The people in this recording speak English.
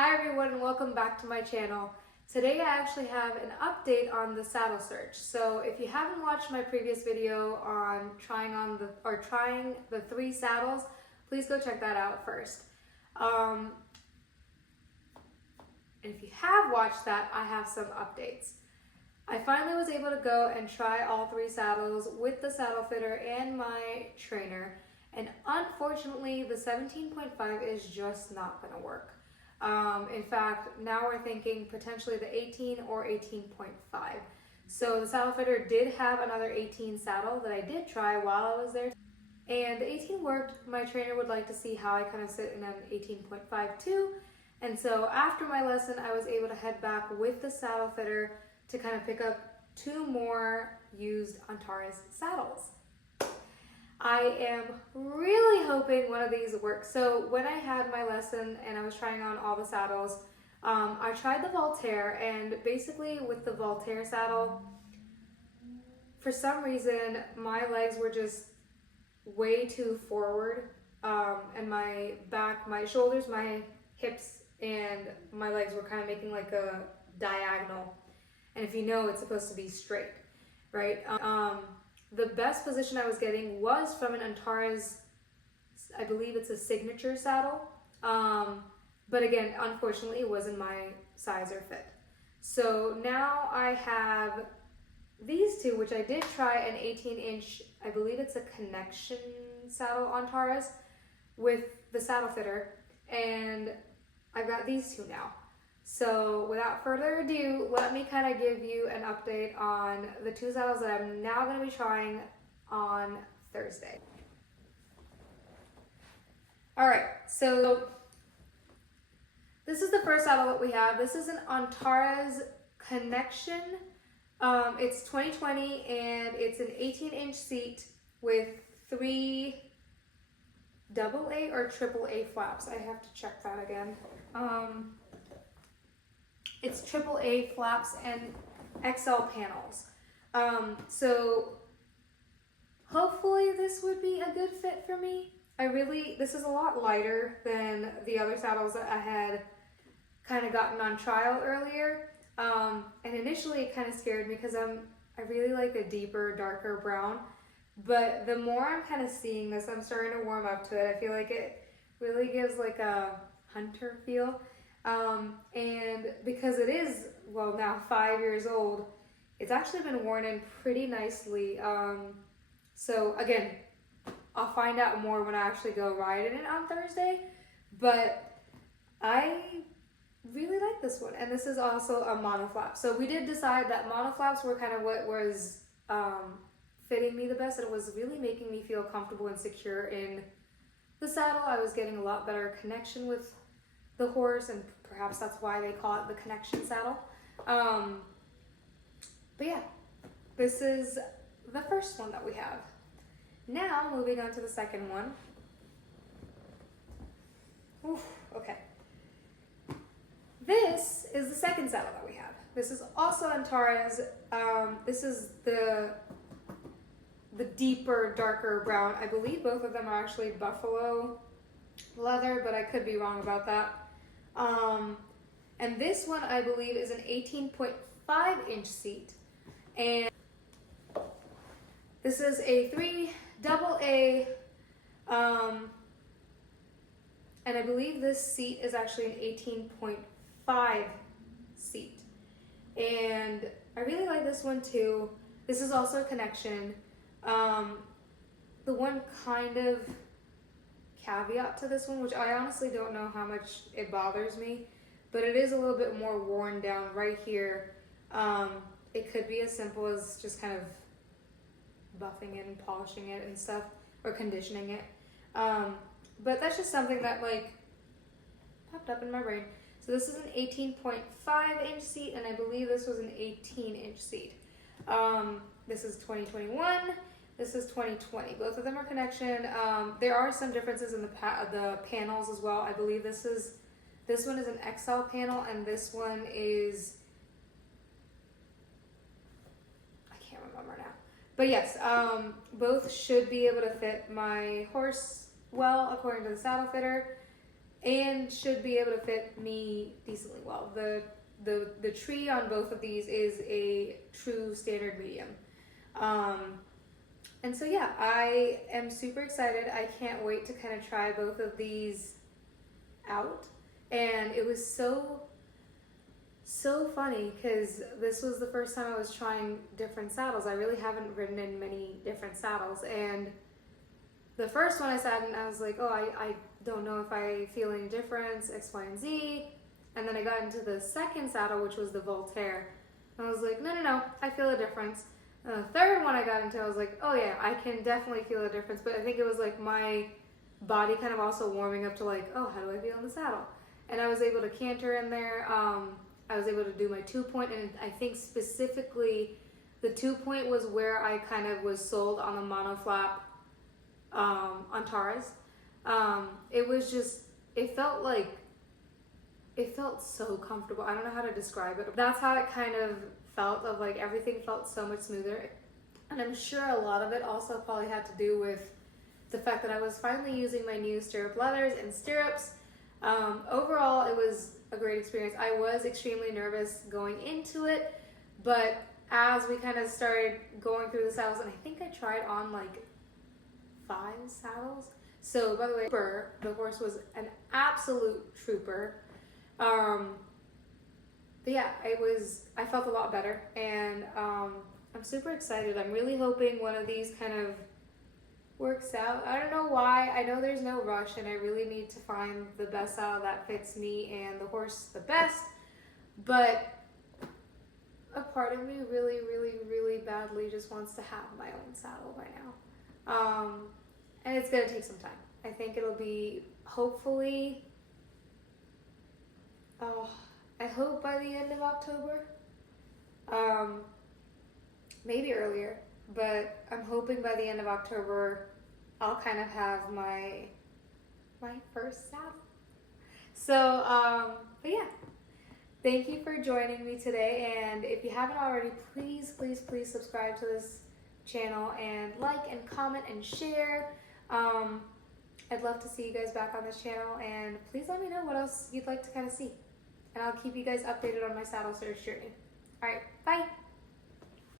Hi everyone and welcome back to my channel. Today I actually have an update on the saddle search. So if you haven't watched my previous video on trying the 3 saddles, please go check that out first. And if you have watched that, I have some updates. I finally was able to go and try all 3 saddles with the saddle fitter and my trainer, and unfortunately the 17.5 is just not going to work. In fact, now we're thinking potentially the 18 or 18.5. So the saddle fitter did have another 18 saddle that I did try while I was there. And the 18 worked. My trainer would like to see how I kind of sit in an 18.5 too. And so after my lesson, I was able to head back with the saddle fitter to kind of pick up 2 more used Antares saddles. I am really hoping one of these works. So when I had my lesson and I was trying on all the saddles, I tried the Voltaire, and basically with the Voltaire saddle, for some reason my legs were just way too forward, and my back, my shoulders, my hips, and my legs were kind of making like a diagonal. And if you know, it's supposed to be straight, right? The best position I was getting was from an Antares, I believe it's a signature saddle. But again, unfortunately, it wasn't my size or fit. So now I have these 2, which I did try an 18-inch, I believe it's a connection saddle Antares with the saddle fitter. And I've got these 2 now. So without further ado, let me kind of give you an update on the 2 saddles that I'm now going to be trying on Thursday. Alright, so this is the first saddle that we have. This is an Antares Connection. It's 2020 and it's an 18-inch seat with 3 AA or AAA flaps. I have to check that again. It's AAA flaps and XL panels. So hopefully this would be a good fit for me. This is a lot lighter than the other saddles that I had kind of gotten on trial earlier. And initially it kind of scared me because I really like a deeper, darker brown. But the more I'm kind of seeing this, I'm starting to warm up to it. I feel like it really gives like a hunter feel. And because it is, well, now 5 years old, it's actually been worn in pretty nicely. So again, I'll find out more when I actually go riding it on Thursday, but I really like this one. And this is also a monoflap. So we did decide that monoflaps were kind of what was, fitting me the best, and it was really making me feel comfortable and secure in the saddle. I was getting a lot better connection with the horse, and perhaps that's why they call it the connection saddle. But yeah, this is the first one that we have. Now moving on to the second one. Oof, okay. This is the second saddle that we have. This is also Antares. This is the deeper, darker brown. I believe both of them are actually buffalo leather, but I could be wrong about that. And this one I believe is an 18.5-inch seat, and this is a 3 AA, and I believe this seat is actually an 18.5 seat, and I really like this one too. This is also a connection. The one kind of caveat to this one, which I honestly don't know how much it bothers me, but it is a little bit more worn down right here. It could be as simple as just kind of buffing it and polishing it and stuff, or conditioning it. But that's just something that like popped up in my brain. So this is an 18.5-inch seat, and I believe this was an 18-inch seat. This is 2021. This is 2020. Both of them are connection. There are some differences in the panels as well. I believe this one is an XL panel, and this one is, I can't remember now. But yes, both should be able to fit my horse well according to the saddle fitter. and should be able to fit me decently well. The tree on both of these is a true standard medium. And so yeah, I am super excited. I can't wait to kind of try both of these out. And it was so funny because this was the first time I was trying different saddles. I really haven't ridden in many different saddles, and the first one I sat in, I was like, oh, I don't know if I feel any difference, X, Y, and Z. And then I got into the second saddle, which was the Voltaire, and I was like, no, I feel a difference. And the third one I got into, I was like, oh yeah, I can definitely feel a difference. But I think it was like my body kind of also warming up to like, oh, how do I feel in the saddle? And I was able to canter in there. I was able to do my 2-point, and I think specifically the 2-point was where I kind of was sold on the monoflap on Taras. It was just, it felt so comfortable. I don't know how to describe it. That's how it kind of felt, of like everything felt so much smoother. And I'm sure a lot of it also probably had to do with the fact that I was finally using my new stirrup leathers and stirrups. Overall, it was a great experience. I was extremely nervous going into it, but as we kind of started going through the saddles, and I think I tried on like 5 saddles. So by the way, the horse was an absolute trooper. But yeah, I felt a lot better, and I'm super excited. I'm really hoping one of these kind of works out. I don't know why. I know there's no rush, and I really need to find the best saddle that fits me and the horse the best, but a part of me really, really, really badly just wants to have my own saddle by now. And it's gonna take some time. I think it'll be hopefully, I hope by the end of October, maybe earlier, but I'm hoping by the end of October I'll kind of have my first saddle. So, but yeah, thank you for joining me today, and if you haven't already, please subscribe to this channel and like and comment and share. I'd love to see you guys back on this channel, and please let me know what else you'd like to kind of see, and I'll keep you guys updated on my saddle search journey. All right, bye.